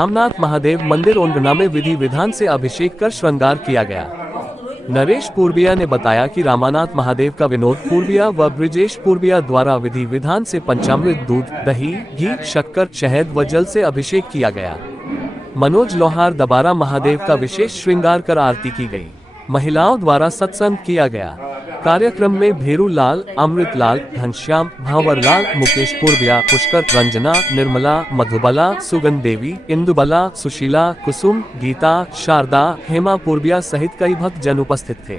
रामनाथ महादेव मंदिर ओंडना में विधि विधान से अभिषेक कर श्रृंगार किया गया। नरेश पूर्बिया ने बताया कि रामानाथ महादेव का विनोद पूर्बिया व ब्रिजेश पूर्बिया द्वारा विधि विधान से पंचामृत, दूध, दही, घी, शक्कर, शहद व जल से अभिषेक किया गया। मनोज लोहार दबारा महादेव का विशेष श्रृंगार कर आरती की गई। महिलाओं द्वारा सत्संग किया गया। कार्यक्रम में भेरू लाल, अमृत लाल, घनश्याम, भांवर लाल, मुकेश पूर्बिया, पुष्कर, रंजना, निर्मला, मधुबाला, सुगंध देवी, इंदुबाला, सुशीला, कुसुम, गीता, शारदा, हेमा पूर्बिया सहित कई भक्तजन उपस्थित थे।